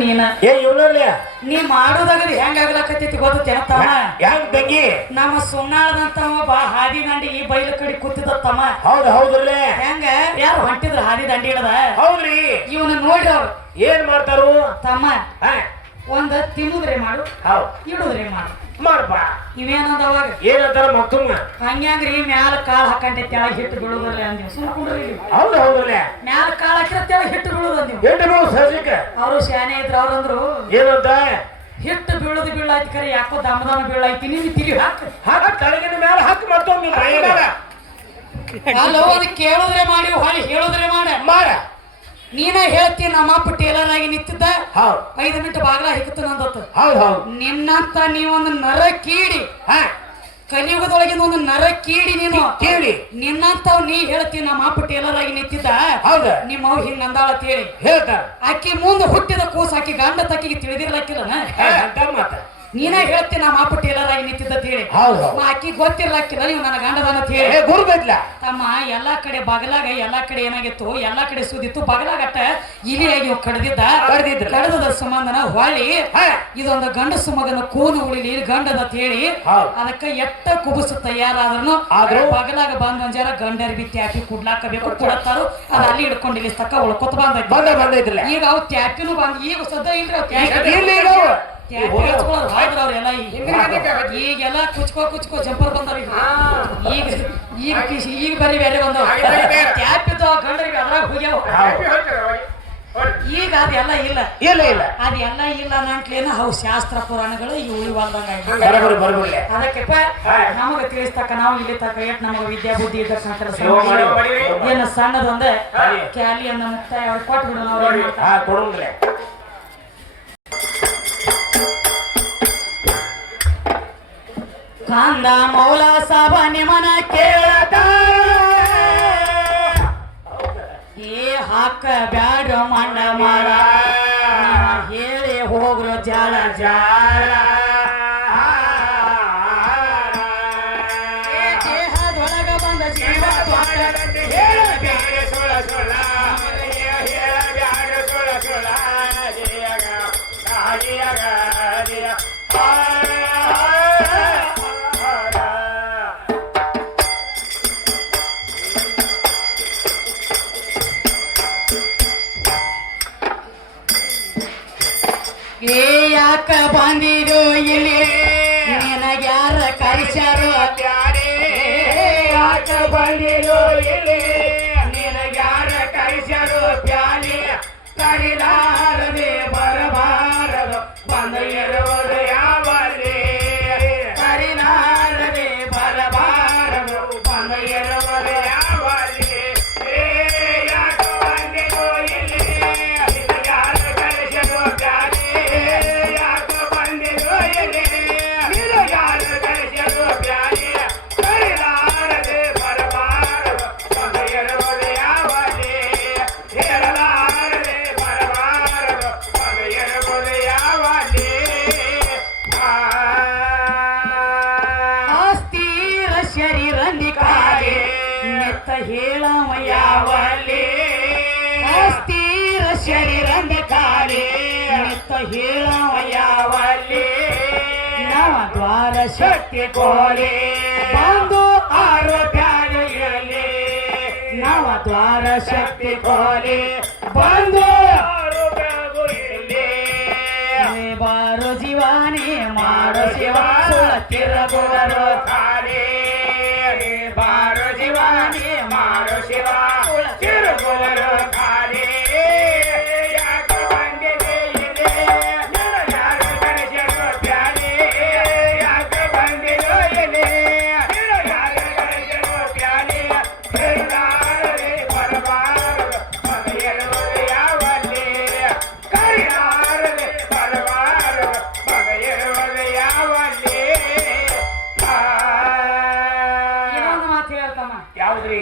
ನೀನ ಏ ಇವನಲ್ಲಿ ನೀ ಮಾಡೋದಾಗಲಿ ಹೆಂಗ ಆಗ್ಲಕತ್ತೈತಿ ಗೊತ್ತೇನ ತಮ್ಮ ಹೆಂಗ್ ತಂಗಿ ನಮ್ಮ ಸುಣ್ಣಾಳದಂತವ ಬಾ ಹಾದಿ ದಂಡಿಗೆ ಬೈಲ ಕಡೆ ಕೂತಿದ್ದತ್ತಮ್ಮ ಹೌದು ಹೌದ್ರಲ್ಲೇ ಹೆಂಗ ಯಾರು ಹೊಂಟಿದ್ರ ಹಾದಿ ದಂಡಿ ಹಿಡದ ಹೌದ್ರಿ ಇವನ ನೋಡಿ ಅವ್ರು ಏನ್ ಮಾಡ್ತಾರು ತಮ್ಮ ಒಂದ್ ತಿನ್ನುದ್ರೆ ಮಾಡು ಹೌದ್ ಇಡುದ್ರೆ ಮಾಡು ಮಾಡಪ್ಪ ಇವೇನಂದ ಅವಾಗ ಏನಂತಾರ ಮತ್ತೊಮ್ಮ ಹಂಗ್ಯಾಂಗ್ರಿ ಮ್ಯಾಲ ಕಾಳು ಹಾಕಂಡೆ ತೆಳಗ್ ಹಿಟ್ಟು ಬೀಳುದಿಲ್ಲ ಅಂದಿವ್ ಸುಮ್ಕೊಂಡ್ರಿ ಹೌದು ಹೌದ್ರಲ್ಲೇ ಮ್ಯಾಲ ಕಾಳು ಹಾಕಿರ ತೆಳಗ್ ಹಿಟ್ಟು ಬೀಳುದ ಅಂದಿವ್ ಎಂಟು ಬೀಳು ಸಹಜಕ್ಕ ಅವರು ಶಾನೆ ಇದ್ರ ಅವ್ರಂದ್ರು ಏನಂತ ಹಿಟ್ಟು ಬೀಳುದು ಬೀಳಾಯ್ತು ಖರೆ ಯಾಕೋ ದಮದಮ ಬೀಳಾಯ್ತಿ ನೀನು ತಿರುಗಿ ಹಾಕ ತಳಗಿನ ಮ್ಯಾಲ ಹಾಕಿ ಮತ್ತೊಮ್ಮೆ ಅಲ್ಲೋ ಅದು ಕೇಳುದ್ರೆ ಮಾಡಿ ಹೊಳಿ ಹೇಳುದ್ರೆ ಮಾಡ ನೀನ ಹೇಳ್ತಿ ನಮ್ಮ ಅಪ್ಪ ಟೇಲರ್ ಆಗಿ ನಿಂತಿದ್ದ 5 ಮಿನಿಟ್ ಬಾಗ್ಲ ಹಿಕ್ತ ನಂದತ್ತು ನಿನ್ನಂತ ನೀವೊಂದು ನರ ಕೀಡಿ ಕಲಿಯುಗದೊಳಗಿನ ಒಂದು ನರ ಕೀಡಿ ನೀನು ಕೇಳಿ ನಿನ್ನಂತವ್ ನೀ ಹೇಳ್ತಿ ನಮ್ಮ ಅಪ್ಪ ಟೇಲರ್ ಆಗಿ ನಿಂತಿದ್ದ ನಿಮ್ಮ ಅವ್ ಹಿಂಗ ಅಂದಾಳ ಹೇಳಿ ಹೇಳ್ತಾರ ಆಕಿ ಮುಂದೆ ಹುಟ್ಟಿದ ಕೂಸ ಆಕಿ ಗಂಡ ತಕ್ಕಿಗೆ ತಿಳಿದಿರ್ಲಕ್ಕಿಲ್ಲ ನೀನ ಹೇಳ್ತಿ ನಮ್ಮ ಅಪ್ಪ ಟೇಲರ್ ಆಗಿ ನಿಂತಿದ್ದ ಹೇಳಿ ಆಕಿ ಗೊತ್ತಿರ್ಲಕ್ಕಿಲ್ಲ ನೀವು ನನ್ನ ಗಂಡದನ್ನ ಹೇಳಿ ಗುರುಬೇಡ್ಲ ತಮ್ಮ ಎಲ್ಲಾ ಕಡೆ ಬಗಲಾಗ ಎಲ್ಲಾ ಕಡೆ ಏನಾಗಿತ್ತು ಎಲ್ಲಾ ಕಡೆ ಸುದಿತ್ತು ಬಗಲಾಗಟ್ಟ ಇಲಿಯಾಗಿ ಕಡದದ ಸಂಬಂಧನ ಹೊಳ್ಳಿ ಇದೊಂದು ಗಂಡಸು ಮಗನ ಕೂನು ಉಳಿಲಿ ಗಂಡದ ಹೇಳಿ ಅದಕ್ಕ ಎಟ್ಟ ಕುಬಸ ತಯಾರಾದ್ರೂ ಬಗಲಾಗ ಬಂದ ಒಂಜಾರ ಗಂಡರ್ ಬಿ ತ್ಯಾಪಿ ಕುಡ್ಲಾಕಬೇಕು ಕೊಡತ್ತಾರು ಅದ ಅಲ್ಲಿ ಹಿಡ್ಕೊಂಡು ಇಲ್ಲಿ ತಕ್ಕ ಉಳ್ಕೊತ ಬಂದೈತಿ ಈಗ ಅವ್ ತ್ಯಾಪಿನೂ ಬಂದ್ ಈಗ ಸದ್ದ ಇಲ್ರಿ ಈಗೆಲ್ಲ ಕುಚ್ಕೋ ಜಂಪರ್ ಬಂದವ ಈಗ ಈಗ ಈಗ ಬರೀ ಬೇರೆ ಬಂದವ ಟ್ಯಾಪಿದ್ದು ಗಂಡರಿಗೆ ಅದ್ರಾಗ ಹೋಗ್ಯಾವ ಈಗ ಅದೆಲ್ಲ ಇಲ್ಲ ಅದೆಲ್ಲ ಇಲ್ಲ ಅನ್ನಂಟ್ಲೇನ ಅವು ಶಾಸ್ತ್ರ ಪುರಾಣಗಳು ಈಗ ಉಳಿವಾಲ್ದಂಗ ಅದಕ್ಕೆಪ್ಪ ನಮಗ ತಿಳಿಸ್ತಕ್ಕ ನಾವು ಇಲ್ಲಿ ತಕ್ಕ ಎಟ್ ನಮಗ ವಿದ್ಯಾ ಬುದ್ಧಿ ಇದ್ದ ಏನು ಸಣ್ಣದೊಂದ ಕ್ಯಾಲಿ ಅನ್ನ ಮುಕ್ತಾಯ ಅವ್ರು ಕೊಟ್ಟು ಬಿಡೋಣ ಕಾಂದ ಮೌಲ ಸಾಬ ನಿಮನ ಕೇಳತ ಏ ಹಾಕ ಬ್ಯಾಡ ಮಂಡ ಮಾಡ ಹೇಳಿ ಹೋಗ್ರು ಜಾಳ ಜಾಳ ದೇಹದೊಳಗ ಬಂದ ಜೀವ ಹೇಳ ಬ್ಯಾಡ ಸೊಳ ಸೊಳ ಹೇಳ ಬ್ಯಾಡ ಸೊಳ ಸೊಳ ಯಾಕ ಬಂದಿರೋ ಇಲ್ಲಿ ನಿನಗ್ಯಾರ ಕರಿಸ್ಯಾರೋ ಬ್ಯಾರೆ ಯಾಕ ಬಂದಿರೋ ಇಲ್ಲಿ ನಿನಗ್ಯಾರ ಕರಿಸ್ಯಾರೋ ಬ್ಯಾರೆ ಕರಿಲಾರದೆ ಬರಬಾರದು ಬಂದ ಇರುವುದು ಯಾವಲ್ಲಿ ಕರಿಲಾರದೆ ಬರಬಾರದು ಬಂದ ಇರುವುದು ಯಾವಲ್ಲಿ ಯಾಕ ಬಂದಿರೋ ಇಲ್ಲಿ ನಿನಗ್ಯಾರ ಕರಿಸ್ಯಾರೋ ಬ್ಯಾರೆ ಹೇಳವ ಯಾವಲ್ಲಿ ಅಸ್ಥಿರ ಶರೀರಂದ ಕಾಲಿ ನಿತ್ತ ಹೇಳವ ಯಾವಲ್ಲಿ ನವ ದ್ವಾರ ಶಕ್ತಿ ಕೋಲಿ ಬಂದು ಆರೋಗ್ಯಲ್ಲಿ ನವ ದ್ವಾರ ಶಕ್ತಿ ಕೋಲಿ ಬಂದು ಆರೋಗ್ಯ ಇಲ್ಲಿ ಬಾರೋ ಜೀವಾನಿ ಮಾಡೋ ಶಿವ ತಿರಗುವರು ಖಾಲಿ ಬಾರೋ ಜೀವಾನಿ ಮಾಡೋ ಶಿವ ತಿರುಗುವರು ಖಾಲಿ ಯಾಕ ಬಂದಿದೆ ಇಲ್ಲಿ ಯಾರ ಗಣೇಶರು ಪ್ಯಾರಿ ಯಾಕ ಬಂದಿರೋ ಇಲ್ಲಿ ಯಾರ ಗಣೇಶರು ಪ್ಯಾರಿ ಕರಿಲಾರದೆ ಬರಬಾರದು ಬಗೆಯಿರುವುದು ಯಾವಲ್ಲಿ ಕರಿಲಾರದೆ ಬರಬಾರದು ಬಗೆಯಿರುವುದು ಯಾವಲ್ಲಿ ಯಾವ್ದ್ರಿ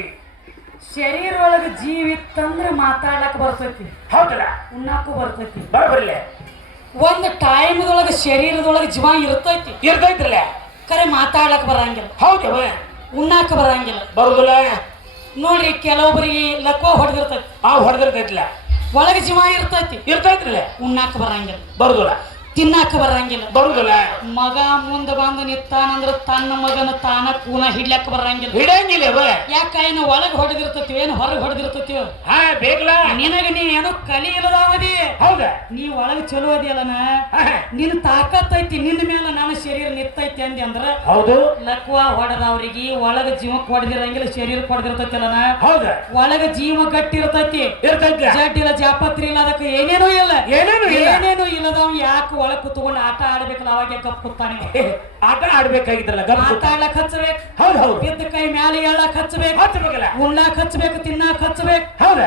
ಶರೀರ ಒಳಗ ಜೀವಿತ್ತಂದ್ರ ಮಾತಾಡಕ್ ಬರ್ತೈತಿ ಹೌದಲ್ಲ ಉಣ್ಣಾಕು ಬರ್ತೈತಿ ಬರಬರ್ಲೆ ಒಂದ್ ಟೈಮ್ದೊಳಗ ಶರೀರದೊಳಗ ಜೀವ ಇರ್ತೈತ್ರಲ್ಲ ಖರೆ ಮಾತಾಡಕ್ ಬರಂಗಿಲ್ಲ ಹೌದವ ಉಣ್ಣಾಕ ಬರಂಗಿಲ್ಲ ಬರುದಿಲ್ಲ ನೋಡ್ರಿ ಕೆಲವೊಬ್ಬರಿಗೆ ಲಕ್ವ ಹೊಡೆದಿರ್ತೈತಿ ಹೊಡೆದಿರ್ತೈತಿಲ್ಲ ಒಳಗ ಜೀವ ಇರ್ತೈತಿ, ಇರ್ತೈತ್ರಲ್ಲ, ಉಣ್ಣಾಕ ಬರಂಗಿಲ್ಲ, ಬರುದಿಲ್ಲ, ತಿನ್ನಾಕ ಬರಂಗಿಲ್ಲ. ಬರುದಿಲ್ಲ. ಮಗ ಮುಂದ ಬಂದು ನಿತ್ತಾನಂದ್ರ ತನ್ನ ಮಗನ ತಾನ ಕೂನ ಹಿಡ್ಲಕ್ಕ ಬರಂಗಿಲ್ಲ, ಹಿಡಂಗಿಲ್ಲ. ಯಾಕ ಏನು ಒಳಗ್ ಹೊಡೆದಿರ್ತತಿವ ಏನು ಹೊರಗೆ ಹೊಡೆದಿರ್ತತಿವ? ಹಾ ಬೇಕಲ್ಲ. ನಿನಗ ನೀ ಏನೋ ಕಲಿ ಇಲ್ಲದಾವದಿ. ಹೌದಾ? ನೀ ಒಳಗ್ ಚಲೋ ಅದಿಯಲ್ಲನ, ನಿನ್ ತಾಕತ್ ಐತಿ, ನಿನ್ನ ಮೇಲೆ ನನ್ನ ಶರೀರ ನಿತ್ತೈತಿ ಅಂದಿ ಅಂದ್ರ ಹೌದು. ಲಕ್ವ ಹೊಡೆದವ್ರಿಗೆ ಒಳಗ ಜೀವಕ್ಕೆ ಹೊಡೆದಿರಂಗಿಲ್ಲ, ಶರೀರ ಹೊಡೆದಿರ್ತೈತಿಲ್ಲನ. ಹೌದ? ಒಳಗ ಜೀವ ಗಟ್ಟಿ ಇರ್ತೈತಿ, ಇರ್ತೈತಿ. ಜಡ್ಡಿಲ್ಲ, ಜಾಪತ್ರಿ ಇಲ್ಲ, ಅದಕ್ಕೆ ಏನೇನೂ ಇಲ್ಲ, ಏನೇನು ಇಲ್ಲದವ್ ಯಾಕೆ ಒಳಗ್ ಕುತ್ಕೊಂಡು ಆಟ ಆಡ್ಬೇಕಲ್ಲ, ಅವಾಗ ಗಪ್ ಕುತ್ತಾನೆ. ಆಟ ಆಡ್ಬೇಕಾಗಿದ್ರಲ್ಲ, ಮಾತಾಡ್ಲಕ್ ಹಚ್ಚಬೇಕು. ಹೌದು ಹೌದು. ಬಿದ್ದ ಕೈ ಮ್ಯಾಲೆ ಎಳ್ಳಕ್ ಹಚ್ಚಬೇಕು, ಹಚ್ಚಬೇಕಲ್ಲ, ಉಣ್ಣಾಕ್ ಹಚ್ಚಬೇಕು, ತಿನ್ನಾಕ್ ಹಚ್ಚಬೇಕು. ಹೌದ?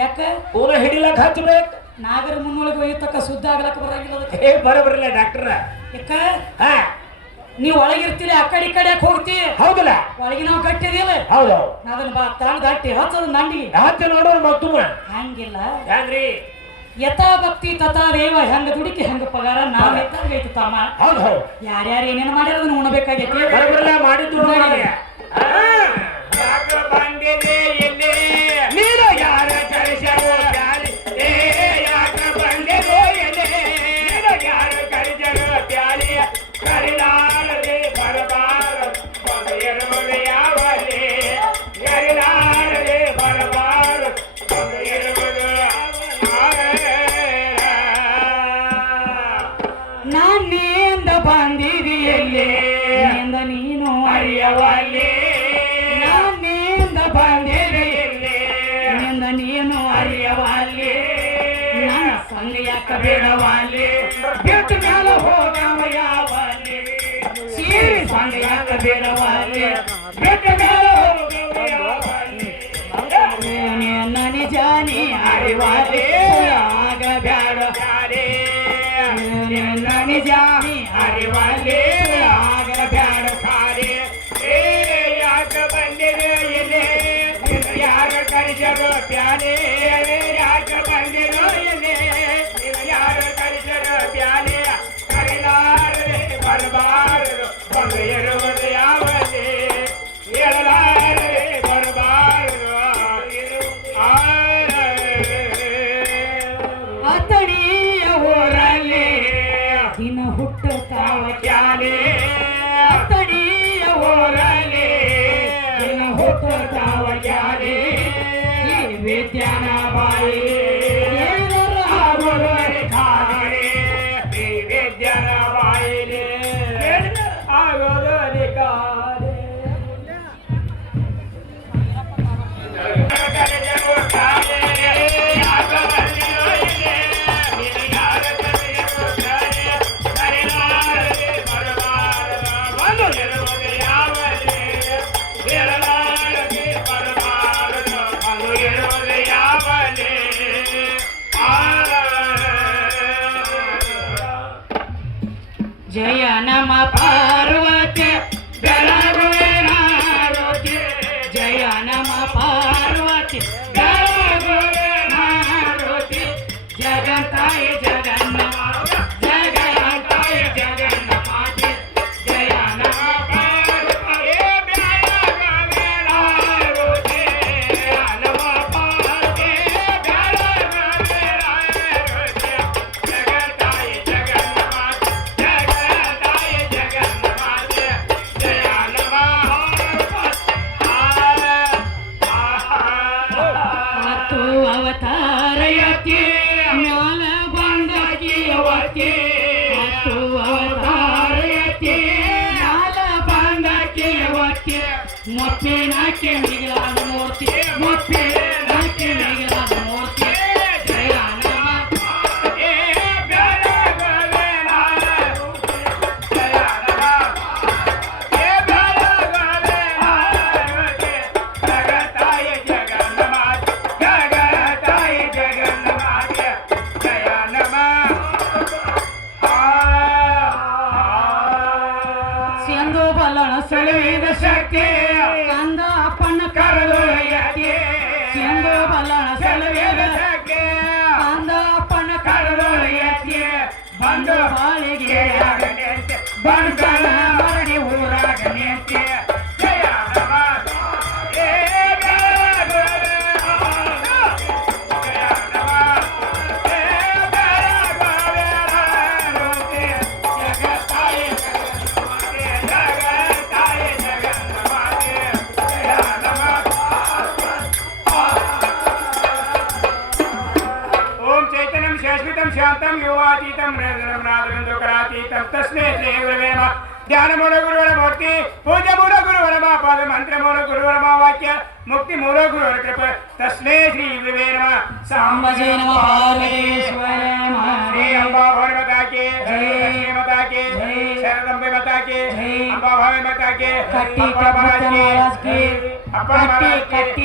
ಯಾಕ ಊರ ಹಿಡಿಲಕ್ ಹಚ್ಚಬೇಕು. ನಾಗರ ಮುನ್ನೊಳಗೆ ಒಯ್ಯತಕ್ಕ ಶುದ್ಧ ಆಗ್ಲಕ್ಕ ಬರಂಗಿಲ್ಲ ಅದಕ್ಕೆ. ಬರಬರಿಲ್ಲ ಡಾಕ್ಟರ್. ಯಾಕ ಹಾ, ನೀವ್ ಒಳಗಿರ್ತೀರಿ, ಆ ಕಡೆ ಈ ಕಡೆ ಯಾಕೆ ಹೋಗ್ತಿ? ಹೌದಲ್ಲ? ಒಳಗೆ ನಾವು ಗಟ್ಟಿದಿಲ್ಲ, ಹೌದು. ಅದನ್ನ ತಾನು ದಾಟಿ ಹಚ್ಚದ ನಂಡಿಗೆ ಹಚ್ಚ ನೋಡೋರು ಮತ್ತುಮ್ಮ ಹಂಗಿಲ್ಲ. ಹೆಂಗ್ರಿ? ಯಥಾ ಭಕ್ತಿ ತಥಾ ದೇವ, ಹೆಂಗ ದುಡಿಕೆ ಹೆಂಗ ಪಗಾರ ನಾವ್ ಎತ್ತಾಗೈತಿ ತಾಮ. ಹೌದು ಹೌದು. ಯಾರ್ಯಾರು ಏನೇನು ಮಾಡ್ಯಾರ ಅದನ್ನ ಉಣಬೇಕಾಗೈತಿ. ಬರಬರಿಲ್ಲ ಮಾಡಿದ್ದು ನೋಡಿ. ನೀನು ಯಾರ ಕಳಿಸೋ ಪ್ಯಾಲಿ, ಯಾಕ ಬಂದೆಗೋ ಎಲೆ, ಯಾರ ಕಳಿಸೋ ಪ್ಯಾಲಿ, ಕರಿಲಾರದೆ ಬರಬಾರ ಬಂದು ಯಾವಲೆ, ಕರಿಲಾರದೆ ಬರಬಾರ ಬಂದು ಇರುವುದು ನಾನಿಂದ ಬಂದಿದೆಯಲ್ಲೇ, ನಿಂದ ನೀನು ಅರಿಯವಲ್ಲಿ, ನಾನಿಂದ ಬಂದಿದೆಯಲ್ಲೇ, ನಿಂದ ನೀನು ಅರಿಯವಲ್ಲಿ, ನನ್ನ ಸಂಗ ಯಾಕ ಬೇಡವಲ್ಲಿ, ಬಿಟ್ಟು ಮ್ಯಾಲ ಹೋಗವ ಯಾವಲ್ಲಿ, ಸೀರೆ ಸಂಗ ಯಾಕ ಬೇಡವಲ್ಲಿ, ಬಿಟ್ಟು ಮ್ಯಾಲ ಹೋಗವ ಯಾವಲ್ಲಿ, ನಿನ್ನ ನಿಜ ನೀ ಅರಿವಲ್ಲಿ ಆಗ ಬ್ಯಾಡ, ನಿನ್ನ ನಿಜ ನೀ ಅರಿವಲ್ಲಿ ಆಗ ಬ್ಯಾಡ ಖಾಲಿ. ಯಾಕ ಬಂದಿರೋ ಎಲೆ, ಯಾರ ಕಳಿಸರೋ ಪ್ಯಾಲೆ, ಯಾಕ ಬಂದಿರೋ ಎಲೆ, ಯಾರ ಕಳಿಸರೋ ಪ್ಯಾಲೆ, ಕರಿಲಾರದೆ ಬರಬಾರದು ಬಂದು ಇರುವುದು ಯಾವಲ್ಲಿ, ಹೇಳಲಾರದೆ ಬರಬಾರದು ಅತಡಿಯ ಊರಲ್ಲಿ ದಿನ ಹುಟ್ಟುತ್ತಾವ ಪ್ಯಾಲೆ, ಅತಡಿಯ ಊರಲ್ಲಿ ದಿನ ಹುಟ್ಟುತ್ತಾವ ಜಾರಿ. ಈ ವಿದ್ಯಾನ ಬಾಯಿ ಹೇಳಿದರ ಆಗುವ ಖಾಲಿ, ಈ ವಿದ್ಯನ ಬಾಯಿಲಿ ಆಗೋದು ಅಧಿಕಾರಿ. ಜಯ ನಮ ಪಾರ್ವತಿ ಬೆಳಗುವೆ ನಾರೋತಿ, ಜಯ ನಮ ಪಾರ್ವತಿ ಬೆಳಗುವೆ ನಾರೋತಿ, ಜಗಂತಾಯಿ ಜಗನ್ನಮಾತೆ, ಜಗಂತಾಯಿ ಜಗನ್ನಮಾತೆ, ಜಯ ನಮ ಪಾರ್ವತಿ ಬೆಳಗುವೆ ನಾರೋತಿ, ನಮ ಪಾರ್ವತಿ ಬೆಳಗುವೆ ನಾರೋತಿ, ಜಗಂತಾಯಿ ಜಗನ್ನಮಾತೆ, ಜಗಂತಾಯಿ ಜಗನ್ನಮಾತೆ, ಜಯ ನಮ ಮತ್ತು ಅವತಾರಯತಿ ಮ್ಯಾಲ ಬಂದಕಿಯವತಿ, ಮತ್ತು ಅವತಾರಯತಿ ಮ್ಯಾಲ ಬಂದಕಿಯವತಿ, ಮುಪ್ಪಿನ ಕೆಂಡಿಗಳಾದ ಮೂರ್ತಿ, ಮುಪ್ಪಿನ ಕೆಂಡಿಗಳಾದ ಮೂರ್ತಿ, ಜಯ ನಮ ಸಿಂಧು ಬಲ್ಲಣ ಸೆಳೆವಿದ ಶಕ್ತಿ, ಕಂದ ಅಪ್ಪನ ಕರೆದೊಯ್ಯತಿ, ಸಿಂಧು ಬಲ್ಲಣ ಸೆಳೆವಿದ ಶಕ್ತಿ, ಕಂದ ಅಪ್ಪನ ಕರೆದೊಯ್ಯತಿ, ಬಂದು ಬಾಳಿಗೆ ಬಂದನ ಮರಡಿ ಊರಾಗ ನಿಂತಿ, ಜಯ ನಮ ಜಯ ನಮ ಭಾವಾತೀತಂ ನಾದರಂದೋಕರಾತೀತಂ ತಸ್ಮೈ ಶ್ರೀ ಗುರುವೇ ನಮಃ ಧ್ಯಾನ ಮೂಲ ಗುರುವರ ಮೂರ್ತಿ ಪೂಜೆ ಮೂಲ ಗುರುವರ ಪಾದ ಮಂತ್ರ ಮೂಲ ಗುರುವರ ವಾಕ್ಯ ಮುಕ್ತಿ ಮೂಲ ಗುರುವರ ಕೃಪೆ ತಸ್ಮೈ ಶ್ರೀ ಗುರುವೇ ನಮಃ ಸಾಂಬಜೇ ನಮಃ ಪಾರ್ವತೀಶ್ವರೇ ನಮಃ ಶ್ರೀ ಅಂಬಾ ಭವಾನಿ ಮಾತಾ ಕಿ ಲಕ್ಷ್ಮೀ ಮಾತಾ ಕಿ ಶರದಂಬೆ ಮಾತಾ ಕಿ ಅಂಬಾ ಭವಾನಿ ಮಾತಾ ಕಿ ಕಟ್ಟಿ ಅಪ್ಪ ಮಹಾರಾಜ್ ಕಿ ಕಟ್ಟಿ ಅಪ್ಪ ಮಹಾರಾಜ್ ಕಿ